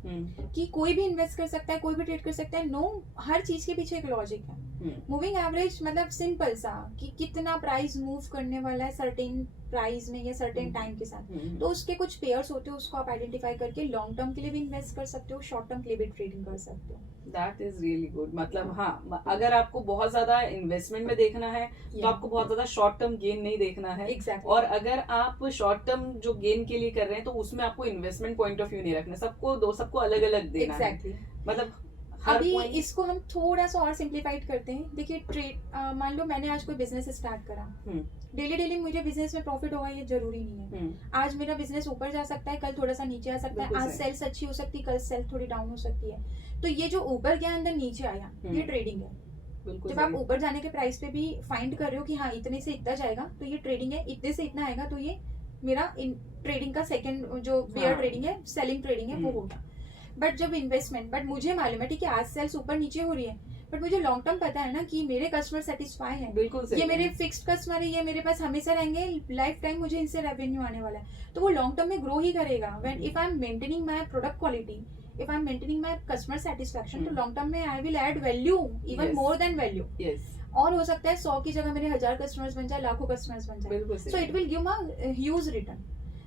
कि कोई भी इन्वेस्ट कर सकता है, कोई भी ट्रेड कर सकता है। नो, हर चीज के पीछे एक लॉजिक है। मूविंग एवरेज मतलब सिंपल सा कि कितना प्राइस मूव करने वाला है सर्टेन प्राइस में या सर्टेन टाइम के साथ, तो उसके कुछ पेयर्स होते हैं, उसको आप आइडेंटिफाई करके लॉन्ग टर्म के लिए भी इन्वेस्ट कर सकते हो, शॉर्ट टर्म के लिए भी ट्रेडिंग कर सकते हो. That is really good. मतलब हाँ, अगर आपको बहुत ज्यादा इन्वेस्टमेंट में देखना है तो आपको बहुत ज्यादा शॉर्ट टर्म गेन नहीं देखना है. Exactly. और अगर आप शॉर्ट टर्म जो गेन के लिए कर रहे हैं तो उसमें आपको इन्वेस्टमेंट पॉइंट ऑफ व्यू नहीं रखना, सबको अलग अलग देना Exactly. है. मतलब अभी इसको हम थोड़ा सा और सिंप्लीफाइड करते हैं. देखिए ट्रेड मान लो मैंने आज कोई बिजनेस स्टार्ट करा, डेली मुझे बिजनेस में प्रॉफिट होगा ये जरूरी नहीं है. आज मेरा बिजनेस ऊपर जा सकता है, कल थोड़ा सा नीचे आ सकता है. आज सेल्स अच्छी हो सकती है, कल सेल्स थोड़ी डाउन हो सकती है. तो ये जो ऊपर गया अंदर नीचे आया, ये ट्रेडिंग है. जब आप ऊपर जाने के प्राइस पे भी फाइंड कर रहे हो कि हाँ इतने से इतना जाएगा तो ये ट्रेडिंग है, इतने से इतना आएगा तो ये मेरा ट्रेडिंग का सेकंड जो बेयर ट्रेडिंग है, सेलिंग ट्रेडिंग है, वो होगा. बट जब इन्वेस्टमेंट, बट मुझे मालूम है ठीक है आज सेल्स ऊपर नीचे हो रही है, बट मुझे लॉन्ग टर्म पता है ना कि मेरे कस्टमर सेटिस्फाई है, बिल्कुल ये मेरे फिक्स्ड कस्टमर है, ये मेरे पास हमेशा रहेंगे, लाइफ टाइम मुझे इनसे रेवेन्यू आने वाला है, तो वो लॉन्ग टर्म में ग्रो ही करेगा. When if I am maintaining my product quality, if I am maintaining my customer satisfaction, तो लॉन्ग टर्म में I will add value, even more than value. और हो सकता है 100 की जगह मेरे 1000 कस्टमर्स बन जाए, लाखों कस्टमर्स बन जाए. So it will give a huge return.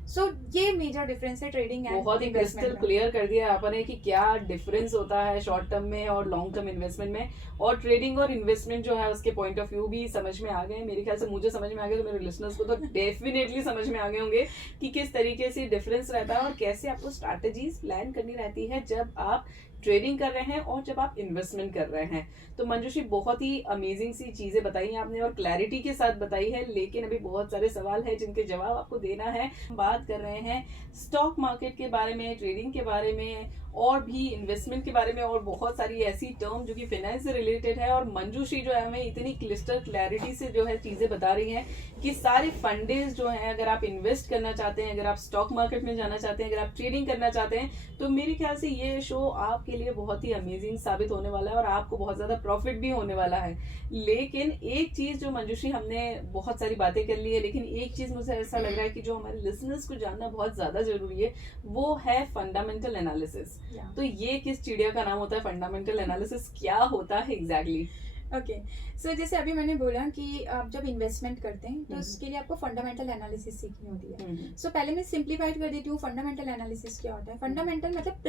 So ये मेजर डिफरेंस है ट्रेडिंग एंड बहुत ही क्रिस्टल क्लियर कर दिया आपने कि क्या डिफरेंस होता है शॉर्ट टर्म में और लॉन्ग टर्म इन्वेस्टमेंट में. और ट्रेडिंग और इन्वेस्टमेंट जो है उसके पॉइंट ऑफ व्यू भी समझ में आ गए. मेरे ख्याल से मुझे समझ में आ गए तो मेरे लिसनर्स को तो डेफिनेटली समझ में आ गए होंगे कि किस तरीके से डिफरेंस रहता है और कैसे आपको स्ट्रैटेजीज प्लान करनी रहती है जब आप ट्रेडिंग कर रहे हैं और जब आप इन्वेस्टमेंट कर रहे हैं. तो मंजूश्री बहुत ही अमेजिंग सी चीजें बताई आपने और क्लैरिटी के साथ बताई है. लेकिन अभी बहुत सारे सवाल है जिनके जवाब आपको देना है. बात कर रहे हैं स्टॉक मार्केट के बारे में, ट्रेडिंग के बारे में और भी इन्वेस्टमेंट के बारे में और बहुत सारी ऐसी टर्म जो कि फाइनेंस से रिलेटेड है. और मंजूश्री जो है हमें इतनी क्लिस्टर क्लैरिटी से जो है चीजें बता रही हैं कि सारे फंडेज जो हैं, अगर आप इन्वेस्ट करना चाहते हैं, अगर आप स्टॉक मार्केट में जाना चाहते हैं, अगर आप ट्रेडिंग करना चाहते हैं, तो मेरे ख्याल से ये शो आपके लिए बहुत ही अमेजिंग साबित होने वाला है और आपको बहुत ज्यादा प्रॉफिट भी होने वाला है. लेकिन एक चीज जो मंजूश्री, हमने बहुत सारी बातें कर ली है, लेकिन एक चीज मुझे ऐसा लग रहा है कि जो हमारे लिसनर्स को जानना बहुत ज्यादा जरूरी है वो है फंडामेंटल एनालिसिस. तो ये किस चिड़िया का नाम होता है फंडामेंटल एनालिसिस, क्या होता है एग्जैक्टली? ओके, सो जैसे अभी मैंने बोला कि आप जब इन्वेस्टमेंट करते हैं तो उसके लिए आपको फंडामेंटल एनालिसिस सीखनी होती है. सो पहले मैं सिंप्लीफाइड कर देती हूँ फंडामेंटल एनालिसिस क्या होता है. फंडामेंटल मतलब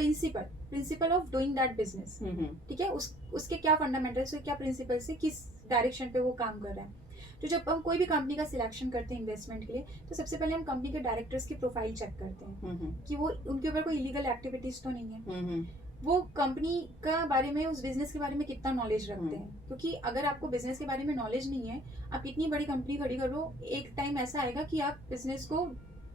principle of doing that business. ठीक है, उसके क्या फंडामेंटल से, क्या प्रिंसिपल से किस डायरेक्शन पे वो काम कर रहा है. तो जब हम कोई भी कंपनी का सिलेक्शन करते हैं इन्वेस्टमेंट के लिए, तो सबसे पहले हम कंपनी के डायरेक्टर्स की प्रोफाइल चेक करते हैं कि वो उनके ऊपर कोई इलीगल एक्टिविटीज तो नहीं है, वो कंपनी का बारे में, उस बिजनेस के बारे में कितना नॉलेज रखते हैं. क्योंकि अगर आपको बिजनेस के बारे में नॉलेज नहीं है, आप इतनी बड़ी कंपनी खड़ी करो, एक टाइम ऐसा आएगा कि आप बिजनेस को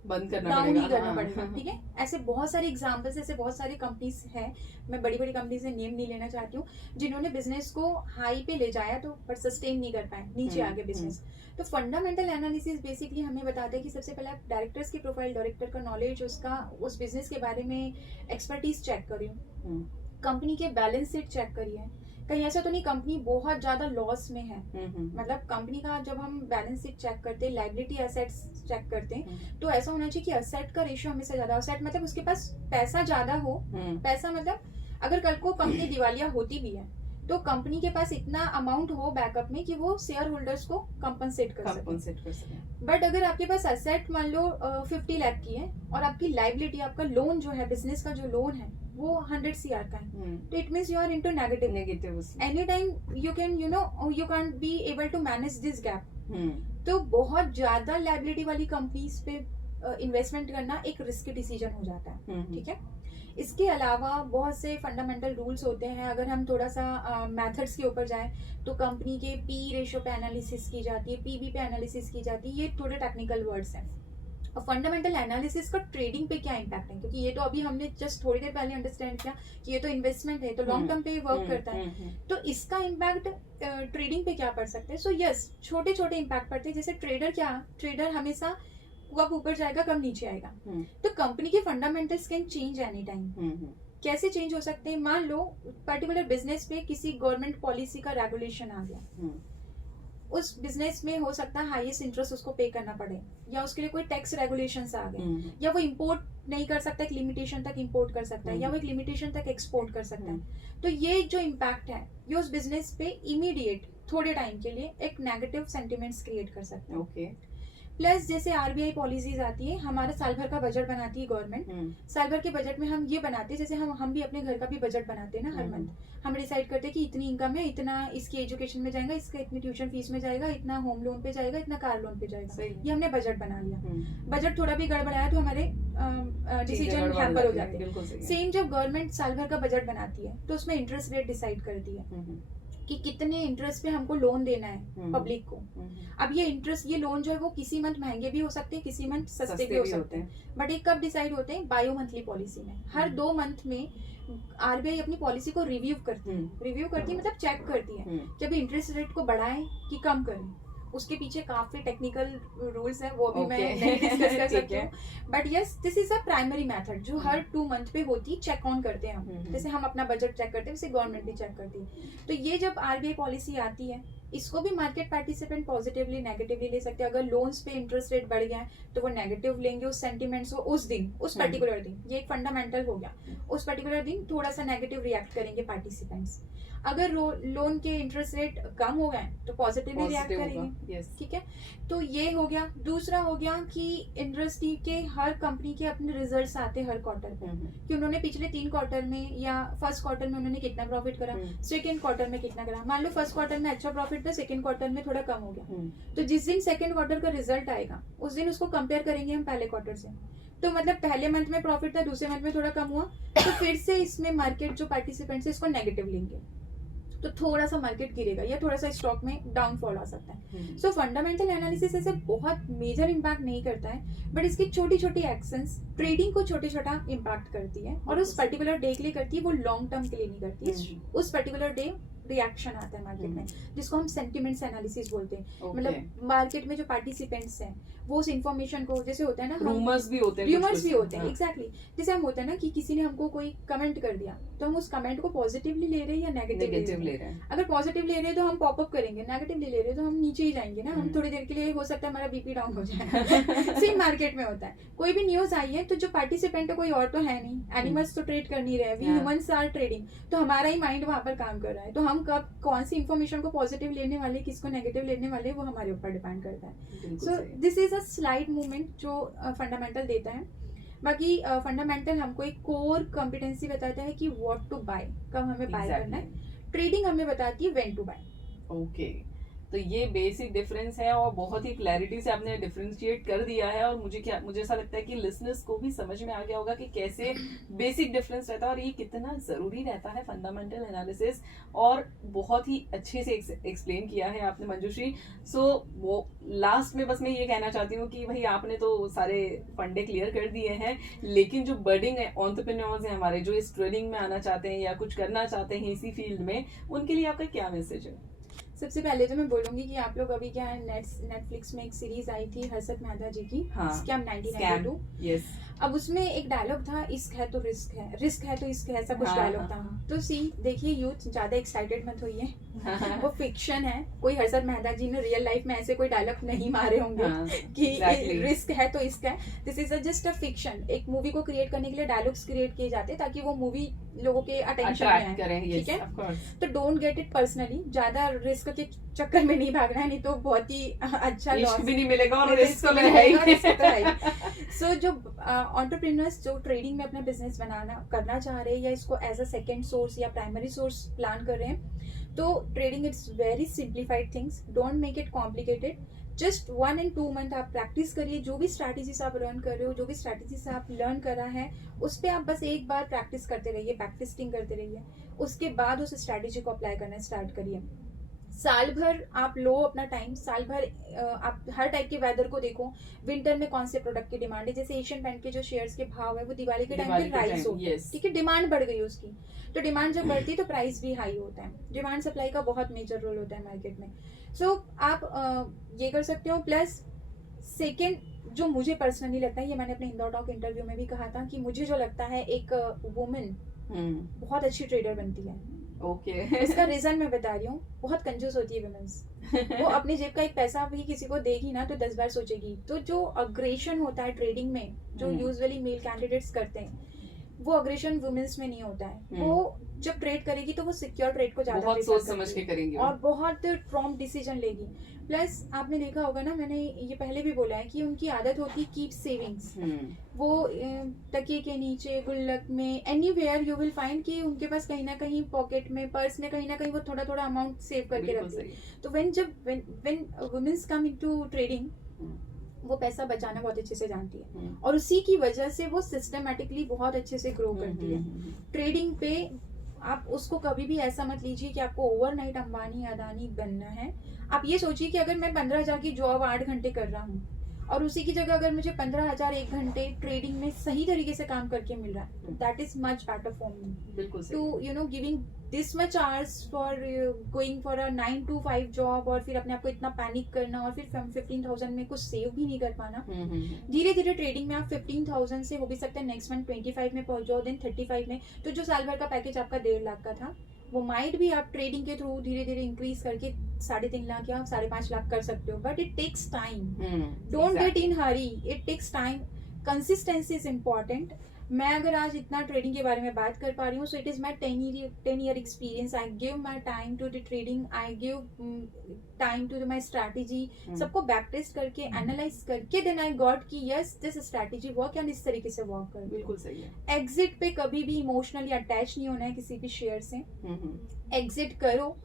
बंद डाउन ही करना पड़ेगा. ठीक है, ऐसे बहुत सारे एग्जांपल्स, ऐसे बहुत सारी कंपनीज हैं, मैं बड़ी बड़ी कंपनी से नेम नहीं लेना चाहती हूँ, जिन्होंने बिजनेस को हाई पे ले जाया तो पर सस्टेन नहीं कर पाए, नीचे आ गए बिजनेस. तो फंडामेंटल एनालिसिस बेसिकली हमें बताता है कि सबसे पहले आप डायरेक्टर्स की प्रोफाइल, डायरेक्टर का नॉलेज, उसका उस बिजनेस के बारे में एक्सपर्टीज चेक करिए, कंपनी के बैलेंस शीट चेक करिए, कहीं ऐसा तो नहीं कंपनी बहुत ज्यादा लॉस में है. मतलब कंपनी का जब हम बैलेंस शीट चेक करते हैं, लायबिलिटी एसेट्स चेक करते हैं, तो ऐसा होना चाहिए कि एसेट का रेशियो हमेशा ज्यादा, एसेट मतलब उसके पास पैसा ज्यादा हो. पैसा मतलब अगर कल को कंपनी दिवालिया होती भी है तो कंपनी के पास इतना अमाउंट हो बैकअप में कि वो शेयर होल्डर्स को कंपनसेट कर सके. बट अगर आपके पास एसेट मान लो 50 लाख की है और आपकी लाइबिलिटी, आपका लोन जो है, बिजनेस का जो लोन है वो 100 CR का है, तो it means you are into negative. Any time you can you can be able to manage this gap. तो बहुत ज्यादा लाइबिलिटी वाली कंपनीज पे इन्वेस्टमेंट करना एक रिस्की डिसीजन हो जाता है. ठीक है, इसके अलावा बहुत से फंडामेंटल रूल्स होते हैं. अगर हम थोड़ा सा मेथड्स के ऊपर जाएं तो कंपनी के पी रेशियो पे एनालिसिस की जाती है, पीबी पे एनालिसिस की जाती है. ये थोड़े टेक्निकल वर्ड्स हैं. और फंडामेंटल एनालिसिस का ट्रेडिंग पे क्या इम्पैक्ट है, क्योंकि ये तो अभी हमने जस्ट थोड़ी देर पहले अंडरस्टैंड किया कि ये तो इन्वेस्टमेंट है, तो लॉन्ग टर्म पे वर्क करता है, तो इसका इम्पैक्ट ट्रेडिंग पे क्या पड़ सकता है. सो यस, छोटे छोटे इम्पैक्ट पड़ते हैं. जैसे ट्रेडर हमेशा कब ऊपर जाएगा, कब नीचे आएगा. तो कंपनी के fundamentals can change any time. कैसे चेंज हो सकते हैं? मान लो पर्टिकुलर बिजनेस पे किसी गवर्नमेंट पॉलिसी का रेगुलेशन आ गया, उस बिजनेस में हो सकता है हाईएस्ट इंटरेस्ट उसको पे करना पड़े, या उसके लिए कोई टैक्स रेगुलेशंस आ गए, या वो इंपोर्ट नहीं कर सकता, एक लिमिटेशन तक इंपोर्ट कर सकता है, या वो एक लिमिटेशन तक एक्सपोर्ट कर सकता है. तो ये जो इम्पैक्ट है ये उस बिजनेस पे इमीडिएट थोड़े टाइम के लिए एक नेगेटिव सेंटिमेंट्स क्रिएट कर सकते हैं। ओके। प्लस जैसे आरबीआई पॉलिसीज आती है, हमारा साल भर का बजट बनाती है गवर्नमेंट। साल भर के बजट में हम ये बनाते हैं, जैसे हम भी अपने घर का भी बजट बनाते हैं ना हर मंथ। हम डिसाइड करते हैं कि इतनी इनकम है, इतना इसकी एजुकेशन में जाएगा, इसका इतनी ट्यूशन फीस में जाएगा, इतना होम लोन पे जाएगा, इतना कार लोन पे जाएगा। ये हमने बजट बना लिया। बजट थोड़ा भी गड़बड़ाया तो हमारे डिसीजन हैम्पर हो जाते हैं। सेम जब गवर्नमेंट साल भर का बजट बनाती है तो उसमें इंटरेस्ट रेट डिसाइड करती है कि कितने इंटरेस्ट पे हमको लोन देना है पब्लिक को। अब ये इंटरेस्ट, ये लोन जो है वो किसी मंथ महंगे भी हो सकते हैं, किसी मंथ सस्ते भी हो सकते हैं। बट ये कब डिसाइड होते हैं? बायो मंथली पॉलिसी में। हर 2 मंथ में आरबीआई अपनी पॉलिसी को रिव्यू करती है। रिव्यू करती है मतलब चेक करती है कि अभी इंटरेस्ट रेट को बढ़ाएं कि कम करें। उसके पीछे काफी टेक्निकल रूल्स है, वो भी मैं नहीं डिस्कस कर सकती हूँ। But yes, this is a primary method जो हर 2 मंथ पे होती, चेक ऑन करते हैं हम। जैसे हम अपना बजट चेक करते हैं वैसे गवर्नमेंट भी चेक करती है। तो ये जब आरबीआई पॉलिसी आती है, इसको भी मार्केट पार्टिसिपेंट पॉजिटिवली नेगेटिवली ले सकते हैं। अगर लोन्स पे इंटरेस्ट रेट बढ़ गया है तो वो नेगेटिव लेंगे उस सेंटिमेंट्स को उस दिन, उस पर्टिकुलर दिन। ये एक फंडामेंटल हो गया। उस पर्टिकुलर दिन थोड़ा सा नेगेटिव रिएक्ट करेंगे पार्टिसिपेंट्स। अगर लोन के इंटरेस्ट रेट कम हो गए तो पॉजिटिवली रिएक्ट करेंगे। ठीक है, तो ये हो गया। दूसरा हो गया कि इंडस्ट्री के हर कंपनी के अपने रिजल्ट्स आते हैं हर क्वार्टर पे कि उन्होंने पिछले 3 क्वार्टर में या फर्स्ट क्वार्टर में उन्होंने कितना प्रॉफिट करा, सेकंड क्वार्टर में कितना करा। मान लो फर्स्ट क्वार्टर में अच्छा प्रॉफिट था, सेकंड क्वार्टर में थोड़ा कम हो गया। तो जिस दिन सेकंड क्वार्टर का रिजल्ट आएगा उस दिन उसको कंपेयर करेंगे हम पहले क्वार्टर से। तो मतलब पहले मंथ में प्रॉफिट था, दूसरे मंथ में थोड़ा कम हुआ, तो फिर से इसमें मार्केट जो पार्टिसिपेंट्स है इसको नेगेटिव लेंगे, तो थोड़ा सा मार्केट गिरेगा या थोड़ा सा स्टॉक में डाउनफॉल आ सकता है। सो फंडामेंटल एनालिसिस ऐसे बहुत मेजर इम्पैक्ट नहीं करता है, बट इसकी छोटी छोटी एक्शंस ट्रेडिंग को छोटे छोटा इम्पैक्ट करती है। और उस पर्टिकुलर डे के लिए करती है, वो लॉन्ग टर्म के लिए नहीं करती है। उस पर्टिकुलर डे रिएक्शन आता है मार्केट में, जिसको हम सेंटिमेंट्स एनालिसिस बोलते हैं। मतलब मार्केट में जो पार्टिसिपेंट्स हैं वो उस इन्फॉर्मेशन को, जैसे होता है ना, रूमर्स भी होते हैं, एग्जैक्टली। जैसे हम होता है ना कि किसी ने हमको कोई कमेंट कर दिया तो हम उस कमेंट को पॉजिटिवली ले रहे हैं या नेगेटिव ले रहे हैं। अगर पॉजिटिव ले रहे हैं तो हम पॉपअप करेंगे, नेगेटिवली ले रहे हैं तो हम नीचे ही जाएंगे ना। हम थोड़ी देर के लिए हो सकता है हमारा बीपी डाउन हो जाए। सेम मार्केट में होता है। कोई भी न्यूज आई है तो जो पार्टिसिपेंट है कोई और तो है नहीं, एनिमल्स तो ट्रेड कर नहीं रहे, वी ह्यूमंस आर ट्रेडिंग, तो हमारा ही माइंड वहां पर काम कर रहा है। तो हम कब कौन सी इन्फॉर्मेशन को पॉजिटिव लेने वाले, किसको नेगेटिव लेने वाले, वो हमारे ऊपर डिपेंड करता है। So this is a slide movement जो फंडामेंटल देता है। बाकी फंडामेंटल हमको एक कोर कॉम्पिटेंसी बताता है कि व्हाट टू बाय, कब हमें बाय करना है। ट्रेडिंग हमें बताती है व्हेन टू बाय। ओके, तो ये बेसिक डिफरेंस है और बहुत ही क्लैरिटी से आपने डिफरेंशिएट कर दिया है। और मुझे ऐसा लगता है कि लिसनर्स को भी समझ में आ गया होगा कि कैसे बेसिक डिफरेंस रहता है और ये कितना जरूरी रहता है फंडामेंटल एनालिसिस। और बहुत ही अच्छे से एक्सप्लेन किया है आपने मंजूश्री। सो वो लास्ट में बस मैं ये कहना चाहती हूँ कि भाई आपने तो सारे फंडे क्लियर कर दिए हैं, लेकिन जो बर्डिंग एंटरप्रेन्योर्स हैं हमारे, जो इस ट्रेडिंग में आना चाहते हैं या कुछ करना चाहते हैं इसी फील्ड में, उनके लिए आपका क्या मैसेज है? सबसे पहले तो मैं बोलूंगी कि आप लोग अभी क्या है, नेटफ्लिक्स में एक सीरीज आई थी हर्षद मेहता जी की, स्कैम 1992। यस। अब उसमें एक डायलॉग था, इश्क है तो रिस्क है, रिस्क है तो इश्क है, ऐसा कुछ डायलॉग था। तो देखिए यूथ ज्यादा एक्साइटेड मत होइए, वो फिक्शन है। कोई हर्षद मेहता जी ने रियल लाइफ में ऐसे कोई डायलॉग नहीं मारे होंगे कि रिस्क है तो इश्क है। This is just a fiction. एक मूवी को क्रिएट करने के लिए डायलॉग्स क्रिएट किए जाते हैं ताकि वो मूवी लोगों के अटेंशन में आए, ठीक है। तो डोंट गेट इट पर्सनली, ज्यादा रिस्क के चक्कर में नहीं भागना है, नहीं तो बहुत ही अच्छा लॉस भी नहीं मिलेगा और रिस्क तो है ही। सो जो एंटरप्रेन्योर्स जो ट्रेडिंग में अपना बिजनेस करना चाह रहे हैं या इसको एज अ सेकंड सोर्स या प्राइमरी सोर्स प्लान कर रहे हैं, तो trading it's very simplified things. Don't make it complicated. Just 1 and 2 month आप प्रैक्टिस करिए। जो भी स्ट्रैटेजीज आप रन कर रहे हो, जो भी स्ट्रैटेजीज आप लर्न कर रहा है, उस पर आप बस एक बार प्रैक्टिस करते रहिए, बैक टेस्टिंग करते रहिए। उसके बाद उस स्ट्रैटेजी को अप्लाई करना स्टार्ट करिए। साल भर आप लो अपना टाइम, साल भर आप हर टाइप के वेदर को देखो। विंटर में कौन से प्रोडक्ट की डिमांड है, जैसे एशियन पेंट के जो शेयर्स के भाव है वो दिवाली के टाइम पे राइज होते हैं, ठीक है, डिमांड बढ़ गई उसकी। तो डिमांड जब बढ़ती है तो प्राइस भी हाई होता है। डिमांड सप्लाई का बहुत मेजर रोल होता है मार्केट में। सो आप ये कर सकते हो। प्लस सेकेंड जो मुझे पर्सनली लगता है, ये मैंने अपने हिंदू टॉक इंटरव्यू में भी कहा था कि मुझे जो लगता है एक वुमेन बहुत अच्छी ट्रेडर बनती है। इसका रीजन मैं बता रही हूँ, बहुत कंजूस होती है वुमेन्स। वो अपनी जेब का एक पैसा भी किसी को देगी ना तो 10 बार सोचेगी। तो जो अग्रेशन होता है ट्रेडिंग में, जो यूजुअली मेल कैंडिडेट्स करते हैं, वो अग्रेशन वुमेन्स में नहीं होता है। वो जब ट्रेड करेगी तो वो सिक्योर ट्रेड को ज्यादा बहुत प्रेफर सोच समझ करती के है करेंगे और बहुत प्रॉम्प्ट डिसीजन लेगी। प्लस आपने देखा होगा ना, मैंने ये पहले भी बोला है कि उनकी आदत होती है कीप सेविंग्स। वो तकिए के नीचे, गुल्लक में, एनीवेयर यू विल फाइंड कि उनके पास कहीं ना कहीं पॉकेट में, पर्स में कहीं ना कहीं वो थोड़ा थोड़ा अमाउंट सेव करके बिल्कुल रखती है। सही। तो when womens come into trading, वो पैसा बचाना बहुत अच्छे से जानती है और उसी की वजह से वो सिस्टमेटिकली बहुत अच्छे से ग्रो करती है। ट्रेडिंग पे आप उसको कभी भी ऐसा मत लीजिए कि आपको ओवरनाइट अंबानी अदानी बनना है। आप ये सोचिए कि अगर मैं 15,000 की जॉब 8 घंटे कर रहा हूँ और उसी की जगह अगर मुझे 15,000 1 घंटे ट्रेडिंग में सही तरीके से काम करके मिल रहा है, that is much better for me. बिल्कुल सही। To you know giving this much hours for going for a 9 to 5 job और फिर अपने आप को इतना पैनिक करना और फिर 15,000 में कुछ सेव भी नहीं कर पाना। धीरे धीरे ट्रेडिंग में आप 15,000 से हो भी सकता है नेक्स्ट मंथ 25 में पहुंच जाओ, देन 35 में। तो जो साल भर का पैकेज आपका 1.5 लाख का था, वो माइट भी आप ट्रेडिंग के थ्रू धीरे धीरे इंक्रीज करके 3.5 लाख या 5.5 लाख कर सकते हो। But it takes time, don't get in hurry, it takes time. Consistency is important. मैं अगर आज इतना ट्रेडिंग के बारे में बात कर पा रही हूँ, so it is my 10 year experience. I give my time to the trading, I give time to my strategy. सबको बैक टेस्ट करके एनालाइज करके देन आई गॉट कि yes this strategy work and इस तरीके से वर्क कर। बिल्कुल सही है। एग्जिट पे कभी भी इमोशनली अटैच नहीं होना है किसी भी शेयर से। एग्जिट करो,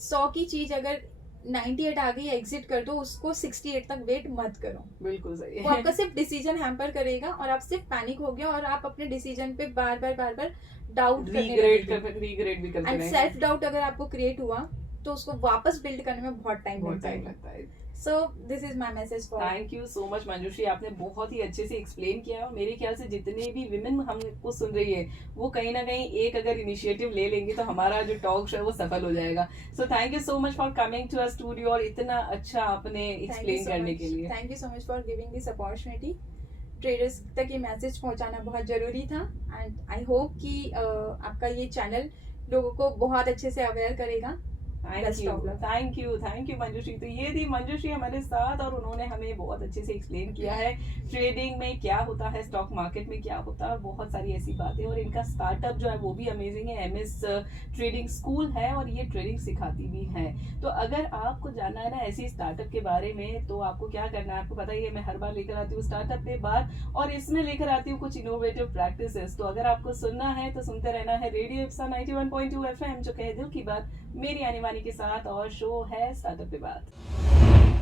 100 की चीज अगर 98 आ गई, एग्जिट कर दो उसको, 68 तक वेट मत करो। बिल्कुल सही है। वो आपका सिर्फ डिसीजन हैम्पर करेगा और आप सिर्फ पैनिक हो गया और आप अपने डिसीजन पे बार बार डाउट रीग्रेट भी करते एंड सेल्फ डाउट अगर आपको क्रिएट हुआ तो उसको वापस बिल्ड करने में बहुत टाइम लगता है। So this is my message for. Thank you so much Manjushree, आपने बहुत ही अच्छे से एक्सप्लेन किया और मेरे ख्याल से जितने भी विमेन हमको सुन रही है वो कहीं ना कहीं एक अगर इनिशिएटिव ले लेंगे तो हमारा जो टॉक शो है वो सफल हो जाएगा। So thank you so much for coming to our studio और इतना अच्छा आपने एक्सप्लेन करने के लिए। Thank you so much for giving this opportunity. Traders तक ये मैसेज पहुंचाना बहुत जरूरी था एंड आई होप कि आपका ये चैनल लोगों को बहुत अच्छे से अवेयर करेगा। Thank you Manjushree. तो ये थी मंजूश्री हमारे साथ और उन्होंने हमें बहुत अच्छे से एक्सप्लेन किया है ट्रेडिंग में क्या होता है, स्टॉक मार्केट में क्या होता है और बहुत सारी ऐसी बातें। और इनका स्टार्टअप जो है वो भी अमेजिंग है, MS ट्रेडिंग स्कूल है और ये ट्रेडिंग सिखाती भी है। तो अगर आपको जानना है ना ऐसी स्टार्टअप के बारे में तो आपको क्या करना है, आपको पता ही है मैं हर बार लेकर आती हूँ स्टार्टअप पे बात और इसमें लेकर आती हूँ कुछ इनोवेटिव प्रैक्टिसेस। तो अगर आपको सुनना है तो सुनते रहना है रेडियो इप्सा 91.2 FM जो कहे दिल की बात मेरी आने वाली के साथ और शो है स्टार्टअप पे बात।